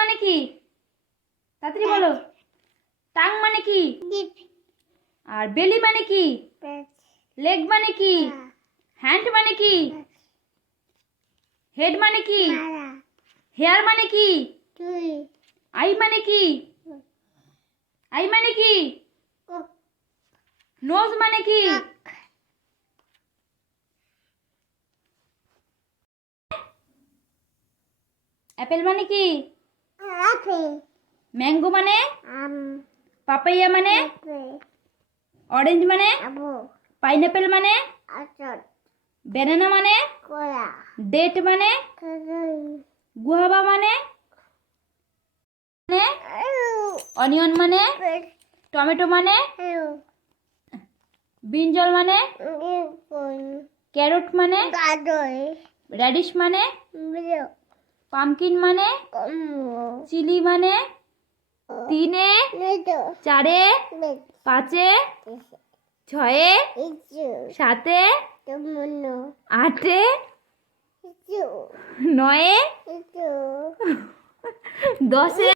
মানে কি? তাড়াতাড়ি বলো। টাং মানে কি? আর বেলি মানে কি? লেগ মানে কি? হ্যান্ড মানে কি? হেড মানে কি? হেয়ার মানে কি? আই মানে কি? আই মানে কি? নোজ মানে কি? অ্যাপেল মানে কি? ম্যাঙ্গো মানে? পাপাইয়া মানে? অরেঞ্জ মানে? পাইনাপেল মানে? ব্যানানা মানে? ডেট মানে? গুয়াভা মানে? অনিয়ন মানে? টমেটো মানে? ব্রিঞ্জল মানে? ক্যারট মানে? রেডিশ মানে? পামকিন মানে? চিলি মানে? 3-এ 4-এ 5-এ 6-এ 7-এ 8-এ 9-এ 10-এ